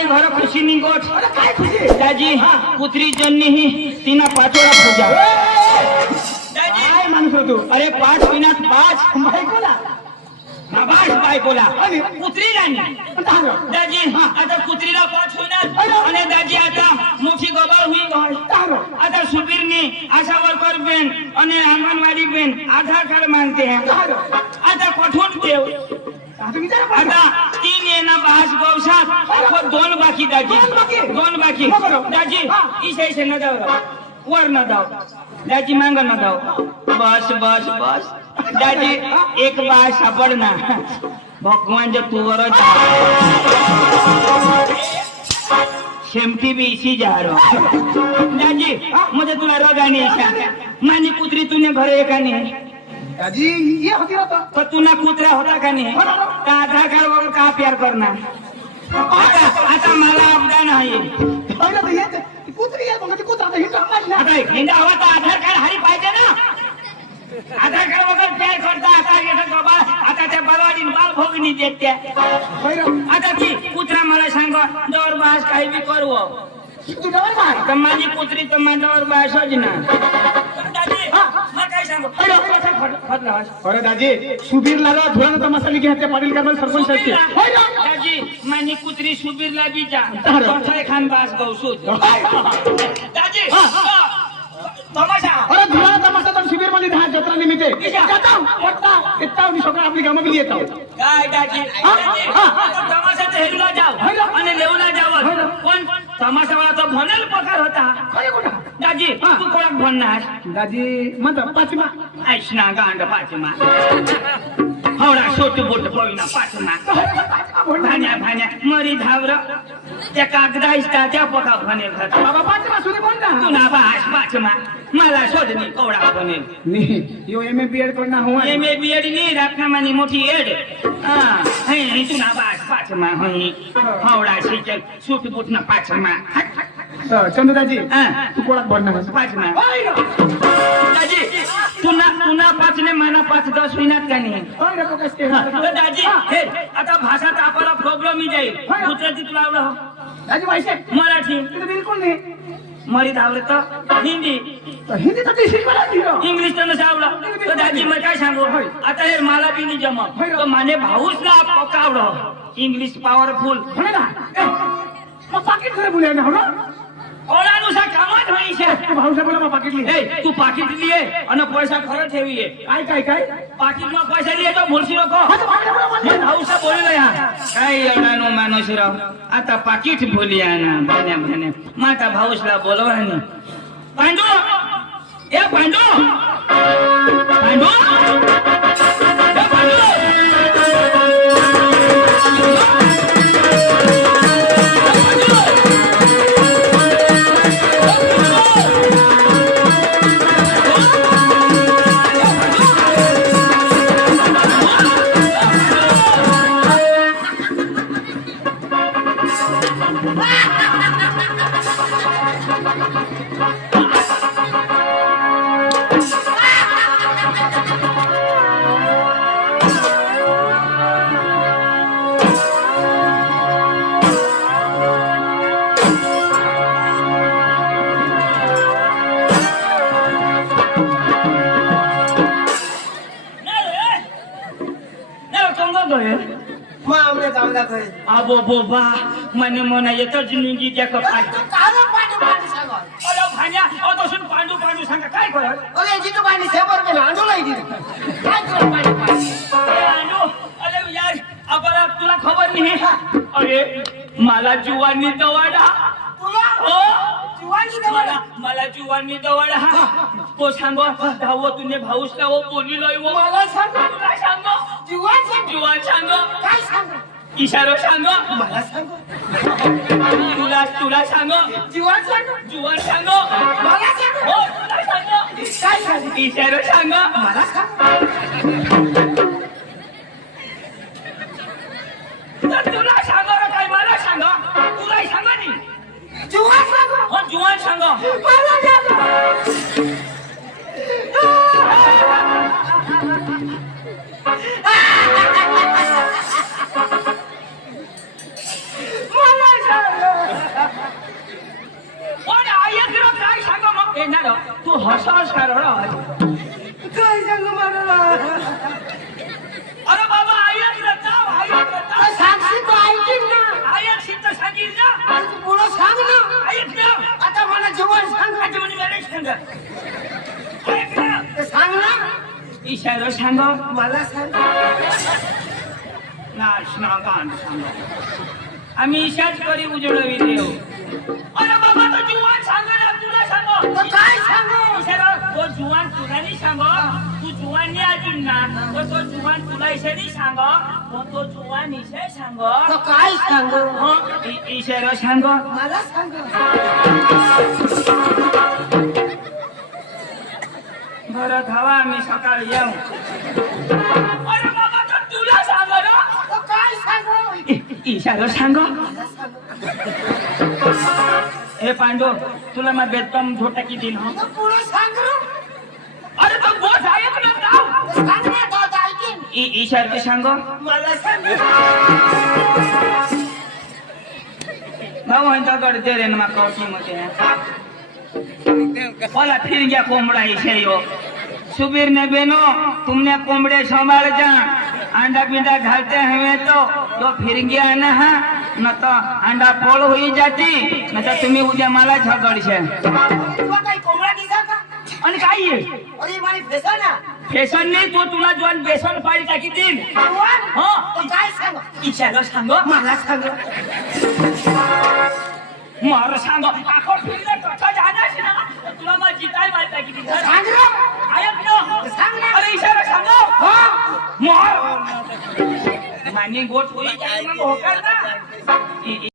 आणि घर खुशी नि गोठ काय खुशी दाजी कुत्री जन्नी ही तिना पाचोळा पूजा दाजी काय माणूस होतो अरे 5 पिनात 5 बायकोला नाबाश बायकोला कुत्रीला नाही तारो दाजी आता कुत्रीला 5 होणार आणि दाजी आता मोठी गोबाळ होईल तारो आता सुबीरनी आशा वर्कर बेन आणि अंगणवाडी बेन आधार कार्ड मांगते हैं तारो आता कठोर ठेव आता विचार आता 3 येना बास गौशात 2 बाकी दाजी 2 बाकी दाजी इसे न दाव वर न दाव दाजी मांग न दाव बस बस बस दाजी एक बार सापडना भगवान जो तू वर शेमटी भी इसी जा रहा दाजी मुझे तुला रगा नहीं मानी कुत्री तूने घर एका नहीं दाजी ये होती रहता तो तूना कुत्रा होता का नहीं का आधार कार्ड वगैरे का प्यार करना आता आता मला अपदा नाही पहिलं तर येते कुत्री आहे मग ते कुत्रा तर हिंडा नाही आता हिंदा हवा तर आधार कार्ड हारी पाहिजे ना आधार कार्ड वगैरे प्यार करता आता येतं बाबा आता त्या बलवाडीन बाल भोगणी देत्या पहिलं आता ती कुत्रा मला सांग दौर बास काही बी करू तू जवळ काय तर माझी कुत्री तर माझ्यावर बासच ना मग काय सांगू अरे दाजी सुबीरला धुळा तमाशा लिखी हत्या पाटील का सरपंच साहेब दाजी माझी कुत्री सुबीरला बीजा खान बास गौसूद दाजी तमाशा अरे धुळा तमाशा तर शिबिर मध्ये दहा जत्रा निमित्त जाताव पट्टा इतना मी सगळं आपली कामं केली येतो काय दाजी तमाशा ते हेरूला जाव आणि लेवला जाव पण तमाशा वाला तो भनेल पकार होता दाजी तू कोणाक म्हणणार दाजी म्हणता पाचमा ऐशना गांड पाचमा हवडा छोट बोट पळीना पाचमा भाण्या भाण्या मरी धावर त्या कागदा इष्टा त्या पका भनेल खाता बाबा पाचमा सुनी बोल ना तू ना बास पाचमा मला शोधनी कवडा बनेल नहीं यो एमए बीएड करना हुआ एमए बीएड नी राखनामानी मोठी एड हे तू ना बास पाचमा होई हवडा शिचल सूट बूट ना पाचमा चंद्रदाजी तू कोणाक भरणार पाचमा दाजी तुना पाचने माना 5-10 विनात का नाही तर दाजी हे आता भाषा तर आपल्याला प्रॉब्लेम जाईल गुजराती तुला आवडं दाजी वाईसे मराठी बिलकुल नाही मरी आवडत हिंदी हिंदी तर शिकवायला दिलं इंग्लिश तर नसं आवडं तर दाजी मग काय सांगू आता हे मला बी नाही जमत तर माने भाऊच ना पक्का आवडं इंग्लिश पॉवरफुल मग पाकिट खरं बोलूया ना हो ना ओळानुसार कामात होईशे भाऊसाहेब बोला मग पाकिट लिहि तू पाकिट लिये आणि पैसा खरं ठेवीये काय काय काय पाकिट मग पैसा लिये तो भुलशी नको भाऊसा बोललो या काय एवढा माणूस राव आता पाकिट बोलिया ना भाण्या भाण्या माता भाऊसला बोलवा ना पांडू ए पांडू पांडू ए पांडू आबो बोबा मने मना येतो जिंदगी त्या कपाट काला पाणी पाणी सांगा अरे भाण्या अदोसून पांडू पांडू सांगा काय करत ओले जितू पाणी सेवर में हांडो लाई दी काय कर पाणी पाणी पांडू अरे यार आपला तुला खबर नाही अरे मला जुवानी दवाडा तुला हो जीवाची देवाला मला जुवानी दवाडा तो सांगो धावो तुने भाऊसला वो बोली लय वो मला सांग तुला सांगो जीवाची जुवान सांगो काय सांग इशारो सांगो मला सांग तुला सांगो जीवाची सांग जुवान सांगो मला सांग हो तुला सांगो काय सांग इशारो सांगो मला सांग तर तुला सांगो रे काय मला सांगो तुला सांगो नी जीवाची सांग हो जुवान सांगो मला सांग मला पण ऐक रे काय सांग मग येणार तू हसास कर काय सांग मला अरे बाबा ऐक रे जाव साक्षी तो ऐकीन ना ऐक सिद्ध सांगितलं ना तू पुढं सांग ना ऐक ना आता मला जेवण सांग आज म्हणे मला सांग ऐक ना ते सांग ना इशारा सांग मला सांग ना सांग आम्ही इशाच करी उजळवी देऊ अरे बाबा तो जुवान सांग ना तुला सांग तर काय सांगू इशारा तो जुवान तुला नाही सांग तू जुवान नाही अजून ना तो जुवान तुला इशे नाही सांग तो जुवान इशे सांग तर काय सांगू इशारा सांग मला सांग बरं धावा आम्ही सकाळी येऊ अरे बाबा तो तुला सांग ना तर काय सांगू इशारा सांग मला सांग हे पांडू तुला मग बेदम झोटा किती ना तर पुढं सांग ना अरे तो बोस ऐक ना जाऊ सांग ना तो ऐकीन इशारा सांग मला सांग भाऊ ह्यांच्याकडे ते रे ना कवटी मध्ये बोला फिर गया कोंबड़ा इसे यो सुबीर ने बेनो तुमने कोंबड़े संभाल जा अंडा पिंडा ढालते हुए तो फिर गया ना न तो अंडा पोळ हुई जाती न तो तुम्ही उद्या मला झगडशे तुला काही कोंबडा दिसा का आणि काय आहे अरे माझी फेसा ना बेसन नाही तो तुला जोन बेसन पाडी टाकी देईल जुवान हो तर काय सांग इशारा सांग मला सांग मार सांग आखो फिरला तसा जाणारच ना तुला मग जिताय मारता किती सांग ना ऐक ना सांग ना अरे इशारा सांग हो मार मानी गोट होई जाए मग होकर ना